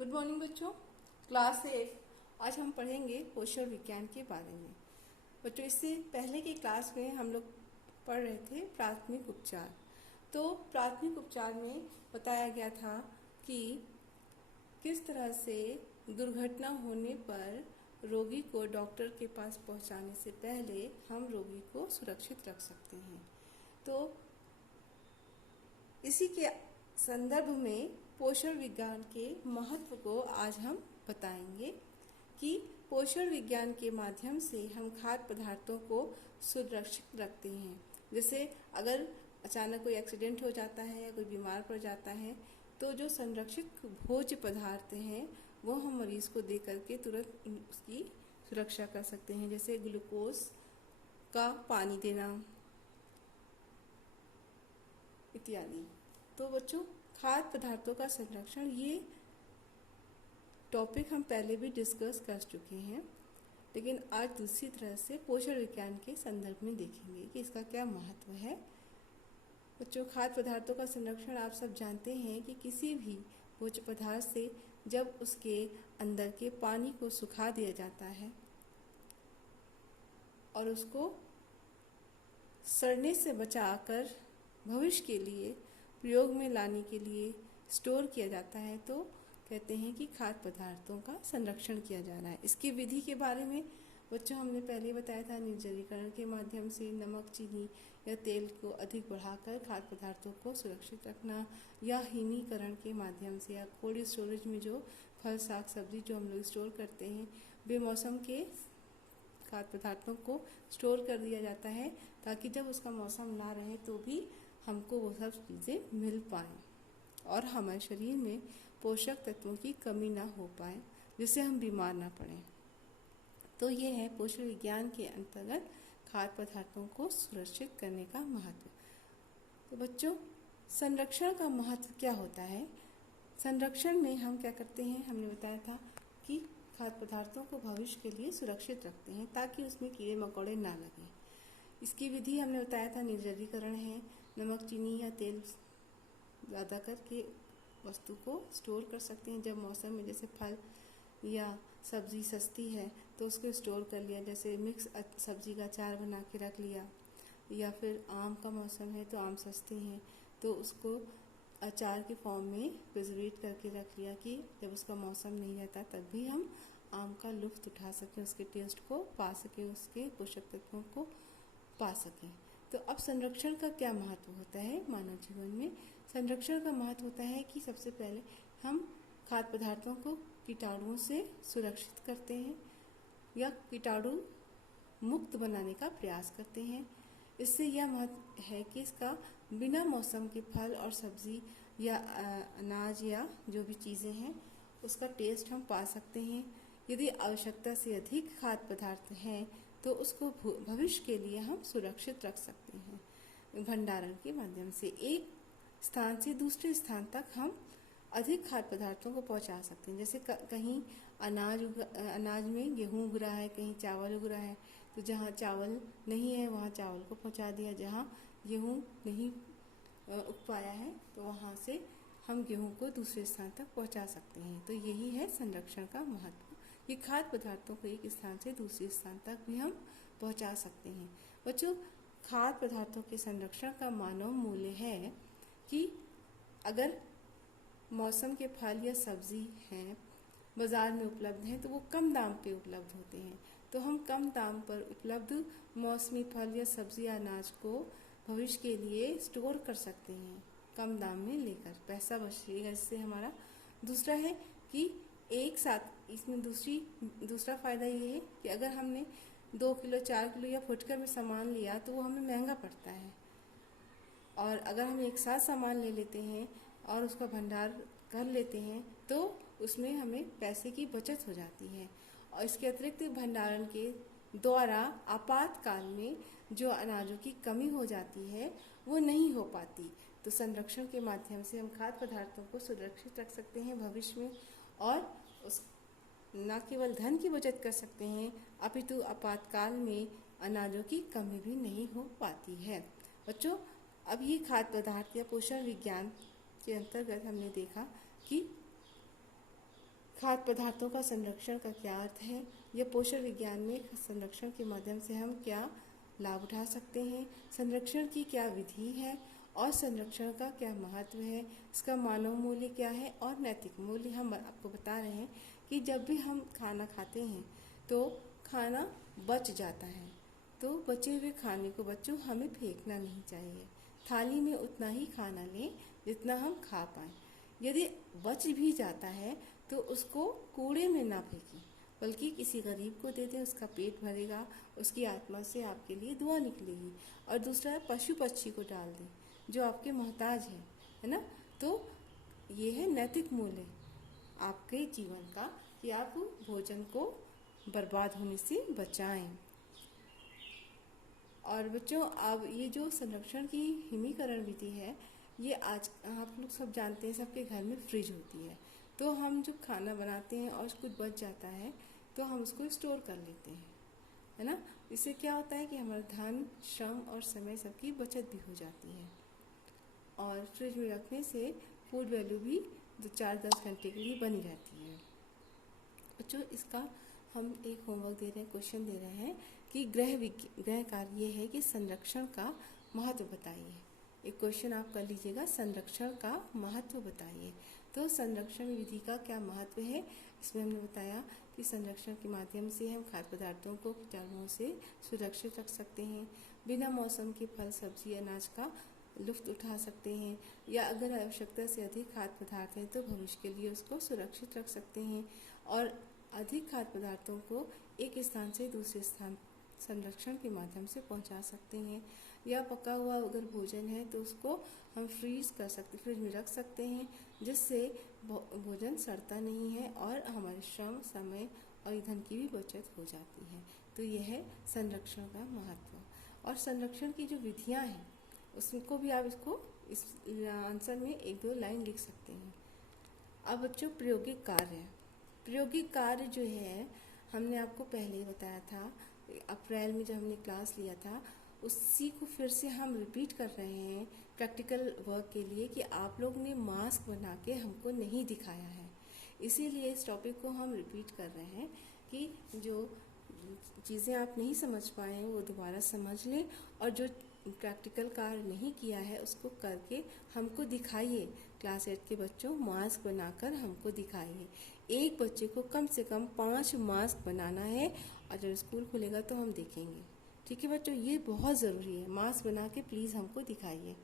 Good morning बच्चों। Class 8 आज हम पढ़ेंगे पोषण विज्ञान के बारे में। बच्चों, इससे पहले की क्लास में हम लोग पढ़ रहे थे प्राथमिक उपचार। तो प्राथमिक उपचार में बताया गया था कि किस तरह से दुर्घटना होने पर रोगी को डॉक्टर के पास पहुंचाने से पहले हम रोगी को सुरक्षित रख सकते हैं। तो इसी के संदर्भ में पोषण विज्ञान के महत्व को आज हम बताएंगे कि पोषण विज्ञान के माध्यम से हम खाद्य पदार्थों को सुरक्षित रखते हैं। जैसे अगर अचानक कोई एक्सीडेंट हो जाता है या कोई बीमार पड़ जाता है तो जो संरक्षित भोज्य पदार्थ हैं वो हम मरीज को दे करके तुरंत उसकी सुरक्षा कर सकते हैं। जैसे ग्लूकोज का पानी देना इत्यादि। तो बच्चों, खाद्य पदार्थों का संरक्षण ये टॉपिक हम पहले भी डिस्कस कर चुके हैं, लेकिन आज दूसरी तरह से पोषण विज्ञान के संदर्भ में देखेंगे कि इसका क्या महत्व है। बच्चों, खाद्य पदार्थों का संरक्षण आप सब जानते हैं कि किसी भी भोज्य पदार्थ से जब उसके अंदर के पानी को सुखा दिया जाता है और उसको सड़ने से बचाकर भविष्य के लिए प्रयोग में लाने के लिए स्टोर किया जाता है, तो कहते हैं कि खाद्य पदार्थों का संरक्षण किया जा रहा है। इसकी विधि के बारे में बच्चों हमने पहले बताया था। निर्जलीकरण के माध्यम से नमक, चीनी या तेल को अधिक बढ़ाकर खाद्य पदार्थों को सुरक्षित रखना, या हिमीकरण के माध्यम से, या कोल्ड स्टोरेज में जो फल, साग, सब्जी जो हम लोग स्टोर करते हैं, बेमौसम के खाद्य पदार्थों को स्टोर कर दिया जाता है ताकि जब उसका मौसम ना रहे तो भी हमको वो सब चीज़ें मिल पाएँ और हमारे शरीर में पोषक तत्वों की कमी ना हो पाए, जिससे हम बीमार ना पड़ें। तो ये है पोषण विज्ञान के अंतर्गत खाद्य पदार्थों को सुरक्षित करने का महत्व। तो बच्चों, संरक्षण का महत्व क्या होता है? संरक्षण में हम क्या करते हैं, हमने बताया था कि खाद्य पदार्थों को भविष्य के लिए सुरक्षित रखते हैं ताकि उसमें कीड़े मकोड़े ना लगें। इसकी विधि हमने बताया था, निर्जलीकरण है। नमक, चीनी या तेल ज़्यादा करके वस्तु को स्टोर कर सकते हैं। जब मौसम में जैसे फल या सब्जी सस्ती है तो उसको स्टोर कर लिया, जैसे मिक्स सब्जी का अचार बना के रख लिया, या फिर आम का मौसम है तो आम सस्ते हैं तो उसको अचार के फॉर्म में प्रिजर्वेट करके रख लिया कि जब उसका मौसम नहीं रहता तब भी हम आम का लुत्फ उठा सकें, उसके टेस्ट को पा सकें, उसके पोषक तत्वों को पा सकें। तो अब संरक्षण का क्या महत्व होता है मानव जीवन में? संरक्षण का महत्व होता है कि सबसे पहले हम खाद्य पदार्थों को कीटाणुओं से सुरक्षित करते हैं या कीटाणु मुक्त बनाने का प्रयास करते हैं। इससे यह महत्व है कि इसका बिना मौसम के फल और सब्जी या अनाज या जो भी चीज़ें हैं उसका टेस्ट हम पा सकते हैं। यदि आवश्यकता से अधिक खाद्य पदार्थ हैं तो उसको भविष्य के लिए हम सुरक्षित रख सकते हैं। भंडारण के माध्यम से एक स्थान से दूसरे स्थान तक हम अधिक खाद्य पदार्थों को पहुंचा सकते हैं। जैसे कहीं अनाज में गेहूं उग रहा है, कहीं चावल उग रहा है, तो जहां चावल नहीं है वहां चावल को पहुंचा दिया, जहां गेहूं नहीं उग पाया है तो वहां से हम गेहूं को दूसरे स्थान तक पहुंचा सकते हैं। तो यही है संरक्षण का महत्व, कि खाद्य पदार्थों को एक स्थान से दूसरे स्थान तक भी हम पहुंचा सकते हैं। बच्चों, खाद्य पदार्थों के संरक्षण का मानव मूल्य है कि अगर मौसम के फल या सब्जी हैं बाज़ार में उपलब्ध हैं तो वो कम दाम पे उपलब्ध होते हैं, तो हम कम दाम पर उपलब्ध मौसमी फल या सब्जी या अनाज को भविष्य के लिए स्टोर कर सकते हैं, कम दाम में लेकर पैसा बचेगा इससे हमारा। दूसरा है कि एक साथ इसमें दूसरा फ़ायदा ये है कि अगर हमने 2 किलो, 4 किलो या फुटकर में सामान लिया तो वो हमें महंगा पड़ता है, और अगर हम एक साथ सामान ले लेते हैं और उसका भंडार कर लेते हैं तो उसमें हमें पैसे की बचत हो जाती है। और इसके अतिरिक्त भंडारण के द्वारा आपातकाल में जो अनाजों की कमी हो जाती है वो नहीं हो पाती। तो संरक्षण के माध्यम से हम खाद्य पदार्थों को सुरक्षित रख सकते हैं भविष्य में, और उस न केवल धन की बचत कर सकते हैं अपितु आपातकाल में अनाजों की कमी भी नहीं हो पाती है। बच्चों, अब ये खाद्य पदार्थ या पोषण विज्ञान के अंतर्गत हमने देखा कि खाद्य पदार्थों का संरक्षण का क्या अर्थ है, या पोषण विज्ञान में संरक्षण के माध्यम से हम क्या लाभ उठा सकते हैं, संरक्षण की क्या विधि है और संरक्षण का क्या महत्व है, इसका मानव मूल्य क्या है और नैतिक मूल्य। हम आपको बता रहे हैं कि जब भी हम खाना खाते हैं तो खाना बच जाता है, तो बचे हुए खाने को बच्चों हमें फेंकना नहीं चाहिए। थाली में उतना ही खाना लें जितना हम खा पाएँ। यदि बच भी जाता है तो उसको कूड़े में ना फेंकें, बल्कि किसी गरीब को दे दें, उसका पेट भरेगा, उसकी आत्मा से आपके लिए दुआ निकलेगी। और दूसरा है पशु पक्षी को डाल दें जो आपके मोहताज है ना। तो ये है नैतिक मूल्य आपके जीवन का कि आप भोजन को बर्बाद होने से बचाएं। और बच्चों अब ये जो संरक्षण की हिमीकरण विधि है, ये आज आप लोग सब जानते हैं, सबके घर में फ्रिज होती है। तो हम जो खाना बनाते हैं और कुछ बच जाता है तो हम उसको स्टोर कर लेते हैं, है ना। इससे क्या होता है कि हमारा धन, श्रम और समय सबकी बचत भी हो जाती है। और फ्रिज में रखने से फूड वैल्यू भी 4-10 घंटे के लिए बनी रहती है। बच्चों इसका हम एक होमवर्क दे रहे हैं, क्वेश्चन दे रहे हैं कि गृह कार्य ये है कि संरक्षण का महत्व बताइए। एक क्वेश्चन आप कर लीजिएगा, संरक्षण का महत्व बताइए। तो संरक्षण विधि का क्या महत्व है, इसमें हमने बताया कि संरक्षण के माध्यम से हम खाद्य पदार्थों को कीटाणुओं से सुरक्षित रख सकते हैं, बिना मौसम के फल, सब्जी, अनाज का लुफ्त उठा सकते हैं, या अगर आवश्यकता से अधिक खाद्य पदार्थ हैं तो भविष्य के लिए उसको सुरक्षित रख सकते हैं, और अधिक खाद्य पदार्थों को एक स्थान से दूसरे स्थान संरक्षण के माध्यम से पहुंचा सकते हैं। या पका हुआ अगर भोजन है तो उसको हम फ्रिज में रख सकते हैं, जिससे भोजन सड़ता नहीं है और हमारे श्रम, समय और ईंधन की भी बचत हो जाती है। तो यह है संरक्षण का महत्व। और संरक्षण की जो विधियां हैं उसको भी आप इस आंसर में 1-2 लाइन लिख सकते हैं। अब बच्चों प्रायोगिक कार्य जो है हमने आपको पहले ही बताया था, अप्रैल में जब हमने क्लास लिया था, उसी को फिर से हम रिपीट कर रहे हैं प्रैक्टिकल वर्क के लिए कि आप लोग ने मास्क बना के हमको नहीं दिखाया है। इसीलिए इस टॉपिक को हम रिपीट कर रहे हैं कि जो चीज़ें आप नहीं समझ पाए हैं वो दोबारा समझ लें, और जो प्रैक्टिकल कार्य नहीं किया है उसको करके हमको दिखाइए। क्लास 8 के बच्चों मास्क बनाकर हमको दिखाइए। एक बच्चे को कम से कम 5 मास्क बनाना है, और जब स्कूल खुलेगा तो हम देखेंगे। ठीक है बच्चों, ये बहुत ज़रूरी है, मास्क बना के प्लीज़ हमको दिखाइए।